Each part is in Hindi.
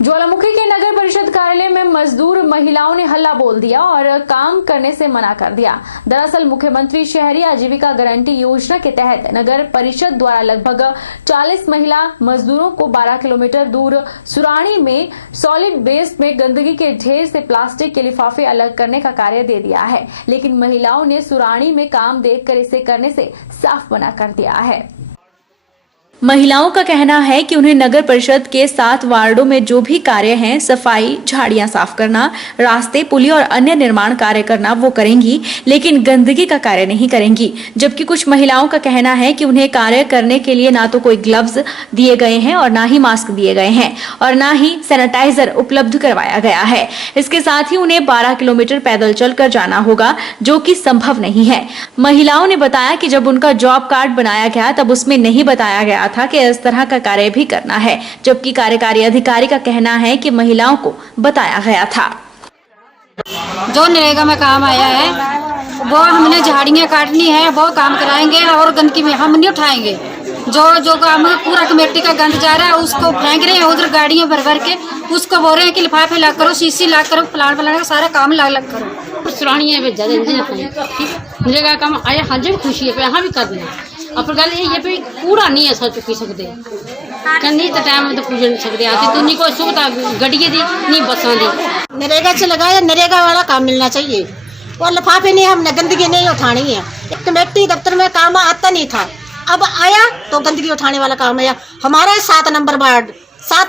ज्वालामुखी के नगर परिषद कार्यालय में मजदूर महिलाओं ने हल्ला बोल दिया और काम करने से मना कर दिया। दरअसल मुख्यमंत्री शहरी आजीविका गारंटी योजना के तहत नगर परिषद द्वारा लगभग 40 महिला मजदूरों को 12 किलोमीटर दूर सुराणी में सॉलिड वेस्ट में गंदगी के ढेर से प्लास्टिक के लिफाफे अलग करने का कार्य दे दिया है, लेकिन महिलाओं ने सुराणी में काम देखकर इसे करने से साफ मना कर दिया है। महिलाओं का कहना है कि उन्हें नगर परिषद के 7 वार्डों में जो भी कार्य हैं, सफाई, झाड़ियां साफ करना, रास्ते, पुली और अन्य निर्माण कार्य करना वो करेंगी, लेकिन गंदगी का कार्य नहीं करेंगी। जबकि कुछ महिलाओं का कहना है कि उन्हें कार्य करने के लिए ना तो कोई ग्लव्स दिए गए हैं और ना ही मास्क दिए गए हैं और ना ही सैनिटाइजर उपलब्ध करवाया गया है। इसके साथ ही उन्हें 12 किलोमीटर पैदल चलकर जाना होगा, जो कि संभव नहीं है। महिलाओं ने बताया कि जब उनका जॉब कार्ड बनाया गया तब उसमें नहीं बताया गया था कि इस तरह का कार्य भी करना है, जबकि कार्यकारी अधिकारी का कहना है कि महिलाओं को बताया गया था। जो नरेगा में काम आया है वो हमने झाड़ियाँ काटनी है, वो काम कराएंगे और गंदगी में हम नहीं उठाएंगे। जो काम पूरा कमेटी का गंद जा रहा है उसको फेंक रहे हैं उधर गाड़ियाँ भर भर के, उसको बोल रहे हैं कि लिफाफे लाग करो, शीशी लाग करो, फलाना का सारा काम लाग करो। सुराणियाँ भेजा नरेगा काम आया, हाँ जी खुशी है, यहाँ भी कर देना। अब गल ये पे पूरा नहीं ऐसा चुकी सकते कहीं तो टाइम तो पूछ नहीं सकते आती तो नहीं कोई सुविधा गड्डिए दी नहीं बसा दी। नरेगा से लगाया, नरेगा वाला काम मिलना चाहिए और लिफाफे नहीं, हम गंदगी नहीं उठानी है। कमेटी दफ्तर में काम आता नहीं था, अब आया तो गंदगी उठाने वाला काम आया। हमारा 7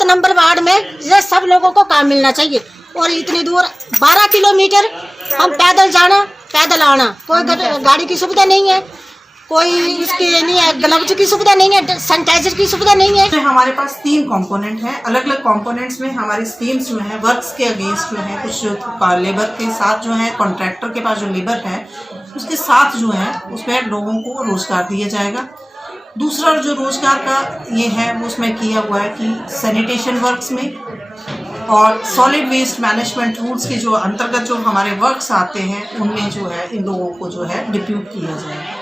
नंबर वार्ड में ये सब लोगों को काम मिलना चाहिए और इतनी दूर 12 किलोमीटर हम पैदल जाना पैदल आना, कोई गाड़ी की सुविधा नहीं है, कोई इसकी नहीं है, ग्लव्स की सुविधा नहीं है, सैनिटाइजर की सुविधा नहीं है। हमारे पास 3 कंपोनेंट हैं। अलग अलग कंपोनेंट्स में हमारी स्कीम्स जो हैं वर्क्स के अगेंस्ट जो है, कुछ लेबर के साथ जो है, कॉन्ट्रैक्टर के पास जो लेबर है उसके साथ जो है उसमें लोगों को रोजगार दिया जाएगा। दूसरा जो रोजगार का ये है वो उसमें किया हुआ है कि सैनिटेशन वर्क्स में और सॉलिड वेस्ट मैनेजमेंट रूल्स के जो अंतर्गत जो हमारे वर्क्स आते हैं उनमें जो है इन लोगों को जो है डिप्यूट किया जाएगा।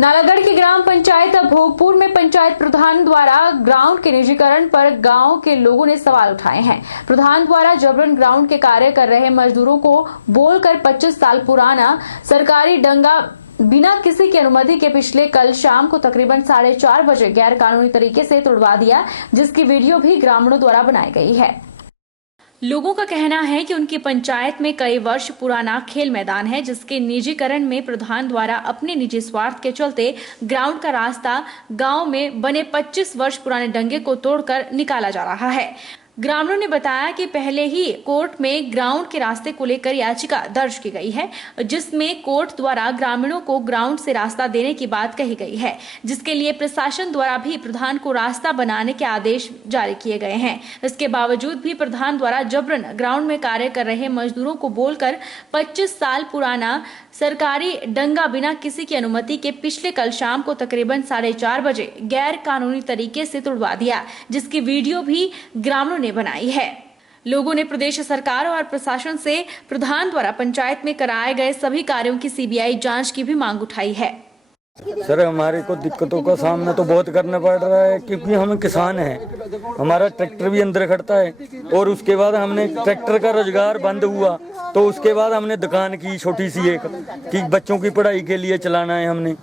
नालागढ़ की ग्राम पंचायत भोगपुर में पंचायत प्रधान द्वारा ग्राउंड के निजीकरण पर गांव के लोगों ने सवाल उठाए हैं। प्रधान द्वारा जबरन ग्राउंड के कार्य कर रहे मजदूरों को बोलकर 25 साल पुराना सरकारी डंगा बिना किसी की अनुमति के पिछले कल शाम को तकरीबन 4:30 बजे गैर कानूनी तरीके से तोड़वा दिया, जिसकी वीडियो भी ग्रामीणों द्वारा बनाई गई है। लोगों का कहना है कि उनकी पंचायत में कई वर्ष पुराना खेल मैदान है, जिसके निजीकरण में प्रधान द्वारा अपने निजी स्वार्थ के चलते ग्राउंड का रास्ता गांव में बने 25 वर्ष पुराने डंगे को तोड़कर निकाला जा रहा है। ग्रामीणों ने बताया कि पहले ही कोर्ट में ग्राउंड के रास्ते को लेकर याचिका दर्ज की गई है, जिसमें कोर्ट द्वारा ग्रामीणों को ग्राउंड से रास्ता देने की बात कही गई है, जिसके लिए प्रशासन द्वारा भी प्रधान को रास्ता बनाने के आदेश जारी किए गए हैं। इसके बावजूद भी प्रधान द्वारा जबरन ग्राउंड में कार्य कर रहे मजदूरों को बोलकर 25 साल पुराना सरकारी डंगा बिना किसी की अनुमति के पिछले कल शाम को तकरीबन 4:30 बजे गैर कानूनी तरीके से तोड़वा दिया, जिसकी वीडियो भी ग्रामीणों ने बनाई है। लोगों ने प्रदेश सरकार और प्रशासन से प्रधान द्वारा पंचायत में कराए गए सभी कार्यों की सीबीआई जांच की भी मांग उठाई है। सर हमारे को दिक्कतों का सामना तो बहुत करना पड़ रहा है, क्योंकि हम किसान हैं, हमारा ट्रैक्टर भी अंदर खड़ता है और उसके बाद हमने ट्रैक्टर का रोजगार बंद हुआ तो उसके बाद हमने दुकान की छोटी सी एक कि बच्चों की पढ़ाई के लिए चलाना है हमने,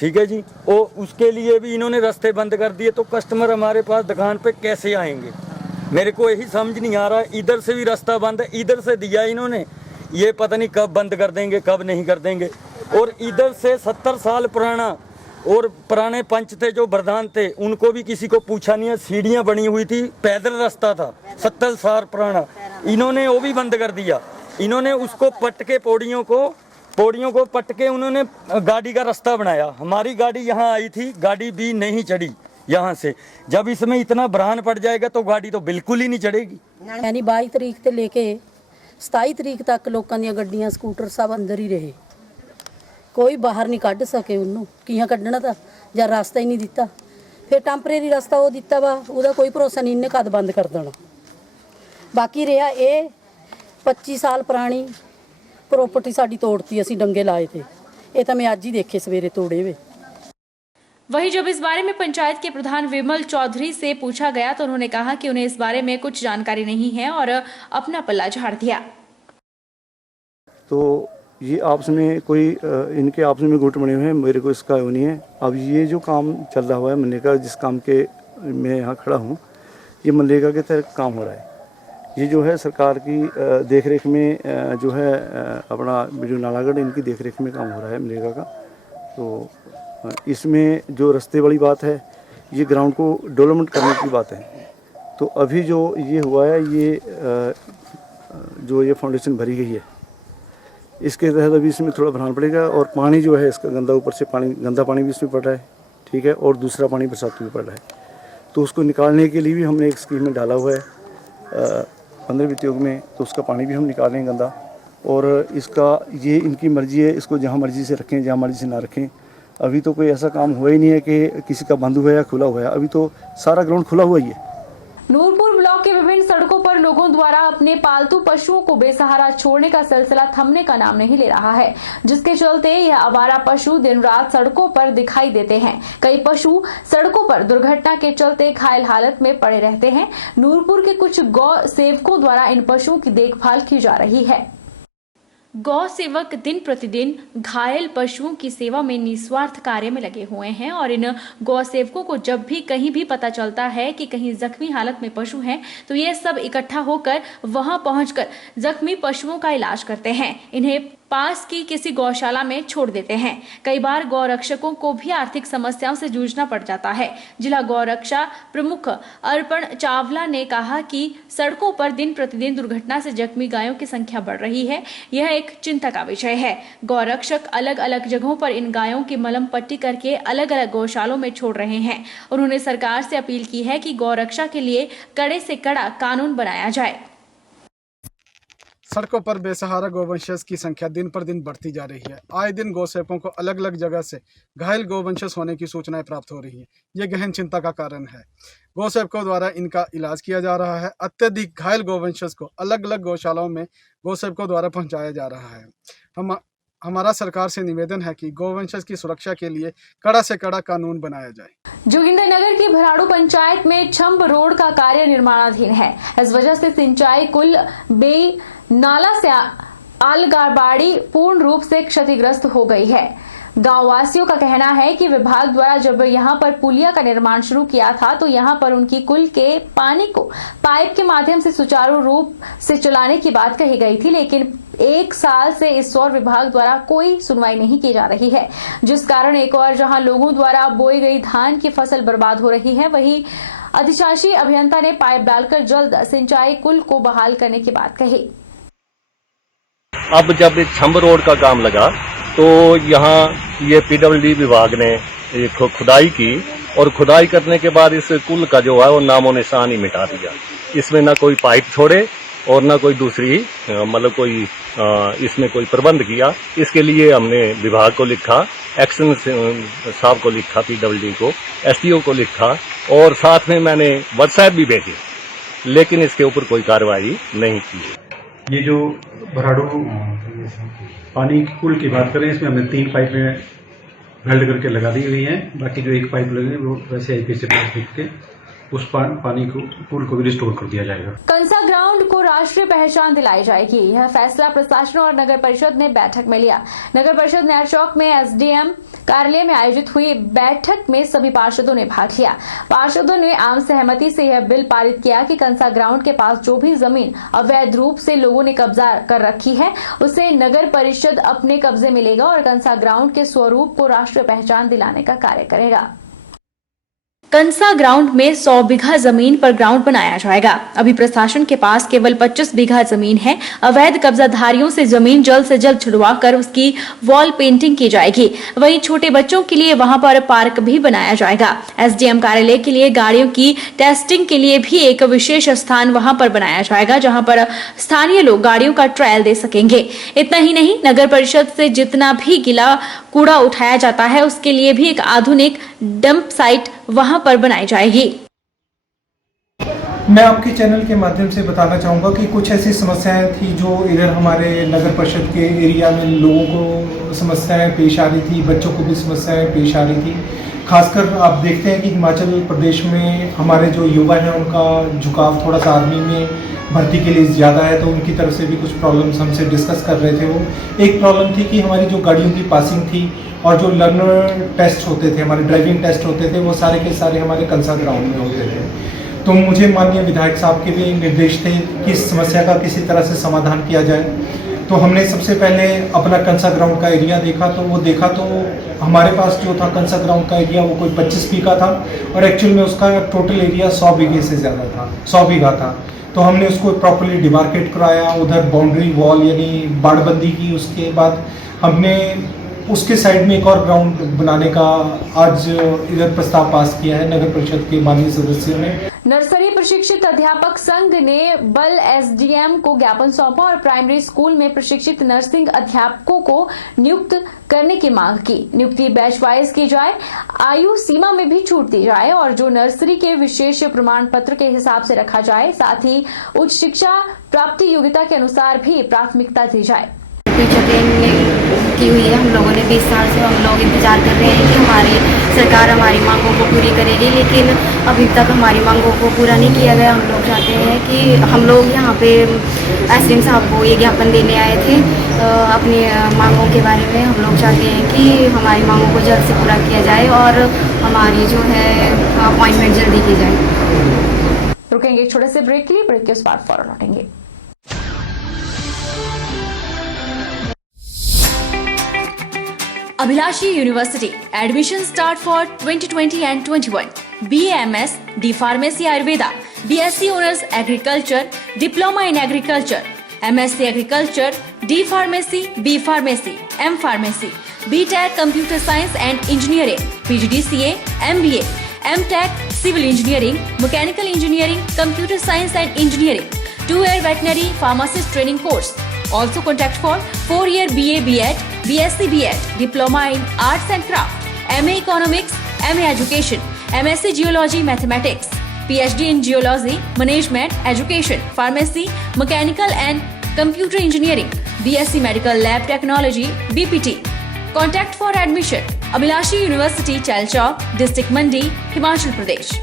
ठीक है जी, और उसके लिए भी इन्होंने रास्ते बंद कर दिए, तो कस्टमर हमारे पास दुकान पे कैसे आएंगे? मेरे को यही समझ नहीं आ रहा। इधर से भी रास्ता बंद है, इधर से दिया इन्होंने, ये पता नहीं कब बंद कर देंगे कब नहीं कर देंगे। और इधर से 70 साल पुराना और पुराने पंच थे जो प्रधान थे, उनको भी किसी को पूछा नहीं है। सीढ़ियाँ बनी हुई थी, पैदल रास्ता था 70 साल पुराना, इन्होंने वो भी बंद कर दिया। इन्होंने उसको पट के पौड़ियों को पट के उन्होंने गाड़ी का रास्ता बनाया। हमारी गाड़ी यहाँ आई थी, गाड़ी भी नहीं चढ़ी यहाँ से। जब इसमें इतना बरहान पड़ जाएगा तो गाड़ी तो बिल्कुल ही नहीं चढ़ेगी। यानी 22 तरीक से लेके 27 तरीक तक लोगों दी गड्डियां स्कूटर सब अंदर ही रहे, कोई बाहर नहीं कढ़ सके। उन्होंने कियां कढ़ना था जब रास्ता ही नहीं दिता, फिर टैंपरेरी रास्ता वो दिता वा, उसका कोई भरोसा नहीं, इन्हें कद बंद कर देना। बाकी रहा ये 25 साल पुरानी प्रॉपर्टी साडी तोड़ती, असी डंगे लाए थे, ये तो मैं अज ही देखे सवेरे तोड़े वे। वहीं जब इस बारे में पंचायत के प्रधान विमल चौधरी से पूछा गया तो उन्होंने कहा कि उन्हें इस बारे में कुछ जानकारी नहीं है और अपना पल्ला झाड़ दिया। तो ये आपस में कोई इनके आपस में गुट बने हुए हैं, मेरे को इसका वो नहीं है। अब ये जो काम चल रहा हुआ है मनरेगा, जिस काम के मैं यहाँ खड़ा हूँ, ये मनरेगा के तहत काम हो रहा है। ये जो है सरकार की देखरेख में जो है अपना जो नालागढ़, इनकी देखरेख में काम हो रहा है मनरेगा का। तो इसमें जो रास्ते वाली बात है, ये ग्राउंड को डेवलपमेंट करने की बात है। तो अभी जो ये हुआ है, ये जो ये फाउंडेशन भरी गई है, इसके तहत अभी इसमें थोड़ा भराना पड़ेगा। और पानी जो है इसका गंदा, ऊपर से पानी, गंदा पानी भी इसमें पड़ रहा है, ठीक है, और दूसरा पानी बरसात में पड़ रहा है। तो उसको निकालने के लिए भी हमने एक स्कीम में डाला हुआ है 15 वित्त आयोग में, तो उसका पानी भी हम निकालें गंदा। और इसका ये इनकी मर्जी है, इसको जहाँ मर्जी से रखें, जहाँ मर्जी से ना रखें। अभी तो कोई ऐसा काम हुआ ही नहीं है कि किसी का बंद हुआ है या खुला हुआ है, अभी तो सारा ग्राउंड खुला हुआ ही है। नूरपुर ब्लॉक के विभिन्न सड़कों पर लोगों द्वारा अपने पालतू पशुओं को बेसहारा छोड़ने का सिलसिला थमने का नाम नहीं ले रहा है, जिसके चलते यह आवारा पशु दिन रात सड़कों पर दिखाई देते हैं। कई पशु सड़कों पर दुर्घटना के चलते घायल हालत में पड़े रहते हैं। नूरपुर के कुछ गौ सेवकों द्वारा इन पशुओं की देखभाल की जा रही है। गौ सेवक दिन प्रतिदिन घायल पशुओं की सेवा में निस्वार्थ कार्य में लगे हुए हैं और इन गौ सेवकों को जब भी कहीं भी पता चलता है कि कहीं जख्मी हालत में पशु हैं, तो ये सब इकट्ठा होकर वहां पहुंचकर जख्मी पशुओं का इलाज करते हैं। इन्हें पास की किसी गौशाला में छोड़ देते हैं। कई बार गौ रक्षकों को भी आर्थिक समस्याओं से जूझना पड़ जाता है। जिला गौ रक्षा प्रमुख अर्पण चावला ने कहा कि सड़कों पर दिन प्रतिदिन दुर्घटना से जख्मी गायों की संख्या बढ़ रही है। यह एक चिंता का विषय है। गौ रक्षक अलग अलग जगहों पर इन गायों की मलम पट्टी करके अलग अलग गौशालों में छोड़ रहे हैं। उन्होंने सरकार से अपील की है कि गौ रक्षा के लिए कड़े से कड़ा कानून बनाया जाए। सड़कों पर बेसहारा गौवंशज की संख्या दिन पर दिन बढ़ती जा रही है। आए दिन गौसेवकों को अलग अलग जगह से घायल गौवंशज होने की सूचनाएं प्राप्त हो रही हैं। ये गहन चिंता का कारण है। गौसेवकों द्वारा इनका इलाज किया जा रहा है। अत्यधिक घायल गौवंशज को अलग अलग गौशालाओं में गौसेवकों द्वारा पहुंचाया जा रहा है। हमारा सरकार से निवेदन है कि गौवंशज की सुरक्षा के लिए कड़ा से कड़ा कानून बनाया जाए। जोगिंदरनगर की भराड़ू पंचायत में छम्ब रोड का कार्य निर्माणाधीन है। इस वजह से सिंचाई कुल बे नाला से आलगाबाड़ी पूर्ण रूप से क्षतिग्रस्त हो गई है। गांव वासियों का कहना है कि विभाग द्वारा जब यहां पर पुलिया का निर्माण शुरू किया था तो यहां पर उनकी कुल के पानी को पाइप के माध्यम से सुचारू रूप से चलाने की बात कही गई थी, लेकिन 1 साल से इस ओर विभाग द्वारा कोई सुनवाई नहीं की जा रही है, जिस कारण एक और जहां लोगों द्वारा बोई गई धान की फसल बर्बाद हो रही है, वहीं अधिशासी अभियंता ने पाइप डालकर जल्द सिंचाई कुल को बहाल करने की बात कही। अब जब छम्ब रोड का काम लगा तो यहाँ ये पीडब्ल्यूडी विभाग ने खुदाई की और खुदाई करने के बाद इस कुल का जो है वो नामो निशान ही मिटा दिया। इसमें ना कोई पाइप छोड़े और ना कोई दूसरी मतलब कोई इसमें कोई प्रबंध किया। इसके लिए हमने विभाग को लिखा, एक्शन साहब को लिखा, पीडब्ल्यूडी को, एसडीओ को लिखा और साथ में मैंने व्हाट्सएप भी भेजे, लेकिन इसके ऊपर कोई कार्रवाई नहीं की। ये जो भराड़ू पानी की कुल की बात करें, इसमें हमने 3 पाइपें वेल्ड करके लगा दी हुई हैं। बाकी जो 1 पाइप लगे वो वैसे आईपी से प्लास्टिक के उस पानी को पुल को भी रिस्टोर कर दिया जाएगा। कंसा ग्राउंड को राष्ट्रीय पहचान दिलाई जाएगी। यह फैसला प्रशासन और नगर परिषद ने बैठक में लिया। नगर परिषद नहर चौक में एसडीएम कार्यालय में आयोजित हुई बैठक में सभी पार्षदों ने भाग लिया। पार्षदों ने आम सहमति से यह बिल पारित किया कि कंसा ग्राउंड के पास जो भी जमीन अवैध रूप से लोगों ने कब्जा कर रखी है उसे नगर परिषद अपने कब्जे में लेगा और कंसा ग्राउंड के स्वरूप को राष्ट्रीय पहचान दिलाने का कार्य करेगा। कंसा ग्राउंड में 100 बीघा जमीन पर ग्राउंड बनाया जाएगा। अभी प्रशासन के पास केवल 25 बीघा जमीन है। अवैध कब्जाधारियों से जमीन जल्द से जल्द छुड़वा कर उसकी वॉल पेंटिंग की जाएगी। वहीं छोटे बच्चों के लिए वहां पर पार्क भी बनाया जाएगा। एसडीएम कार्यालय के लिए गाड़ियों की टेस्टिंग के लिए भी एक विशेष स्थान वहां पर बनाया जाएगा, जहां पर स्थानीय लोग गाड़ियों का ट्रायल दे सकेंगे। इतना ही नहीं, नगर परिषद से जितना भी गीला कूड़ा उठाया जाता है उसके लिए भी एक आधुनिक डंप साइट वहां पर बनाई जाएगी। मैं आपके चैनल के माध्यम से बताना चाहूँगा कि कुछ ऐसी समस्याएं थी जो इधर हमारे नगर परिषद के एरिया में लोगों को समस्याएं पेश आ रही थी, बच्चों को भी समस्याएं पेश आ रही थी। खासकर आप देखते हैं कि हिमाचल प्रदेश में हमारे जो युवा हैं उनका झुकाव थोड़ा सा आर्मी में भर्ती के लिए ज़्यादा है, तो उनकी तरफ से भी कुछ प्रॉब्लम्स हमसे डिस्कस कर रहे थे। वो एक प्रॉब्लम थी कि हमारी जो गाड़ियों की पासिंग थी और जो लर्नर टेस्ट होते थे, हमारे ड्राइविंग टेस्ट होते थे, वो सारे के सारे हमारे कंसा ग्राउंड में होते थे। तो मुझे माननीय विधायक साहब के भी निर्देश थे कि इस समस्या का किसी तरह से समाधान किया जाए। तो हमने सबसे पहले अपना कंसा ग्राउंड का एरिया देखा, तो हमारे पास जो था कंसा ग्राउंड का एरिया वो कोई 25 बीघा था और एक्चुअल में उसका टोटल एरिया 100 बीघे से ज़्यादा था, 100 बीघा था। तो हमने उसको प्रॉपर्ली डिमार्केट कराया, उधर बाउंड्री वॉल यानी बाड़बंदी की। उसके बाद हमने उसके साइड में एक और ग्राउंड बनाने का आज इधर प्रस्ताव पास किया है नगर परिषद के माननीय सदस्यों ने। नर्सरी प्रशिक्षित अध्यापक संघ ने बल एसडीएम को ज्ञापन सौंपा और प्राइमरी स्कूल में प्रशिक्षित नर्सिंग अध्यापकों को नियुक्त करने की मांग की। नियुक्ति बैच वाइज की जाए, आयु सीमा में भी छूट दी जाए और जो नर्सरी के विशेष प्रमाण पत्र के हिसाब से रखा जाए। साथ ही उच्च शिक्षा प्राप्ति योग्यता के अनुसार भी प्राथमिकता दी जाए। की हुई है, हम लोगों ने 20 साल से हम लोग इंतजार कर रहे हैं कि हमारी सरकार हमारी मांगों को पूरी करेगी, लेकिन अभी तक हमारी मांगों को पूरा नहीं किया गया। हम लोग चाहते हैं कि हम लोग यहाँ पे एसडीएम साहब को ये ज्ञापन देने आए थे अपनी मांगों के बारे में। हम लोग चाहते हैं कि हमारी मांगों को जल्द से पूरा किया जाए और हमारी जो है अपॉइंटमेंट जल्दी की जाए। रुकेंगे एक छोटे से ब्रेक के लिए, ब्रेक के उस पार फौरन लौटेंगे। Abhilashi University admission start for 2020 and 21. BAMS, D Pharmacy Ayurveda, BSc Honors Agriculture, Diploma in Agriculture, MSc Agriculture, D Pharmacy, B Pharmacy, M Pharmacy, BTech Computer Science and Engineering, PGDCA, MBA, MTech Civil Engineering, Mechanical Engineering, Computer Science and Engineering, 2-year Veterinary Pharmacist Training Course. Also contact for 4-year BA BEd, BSc BEd, Diploma in Arts and Craft, MA Economics, MA Education, MSc Geology Mathematics, PhD in Geology, Management, Education, Pharmacy, Mechanical and Computer Engineering, BSc Medical Lab Technology, BPT. Contact for admission. Abhilashi University, Chalchowk, District Mandi, Himachal Pradesh.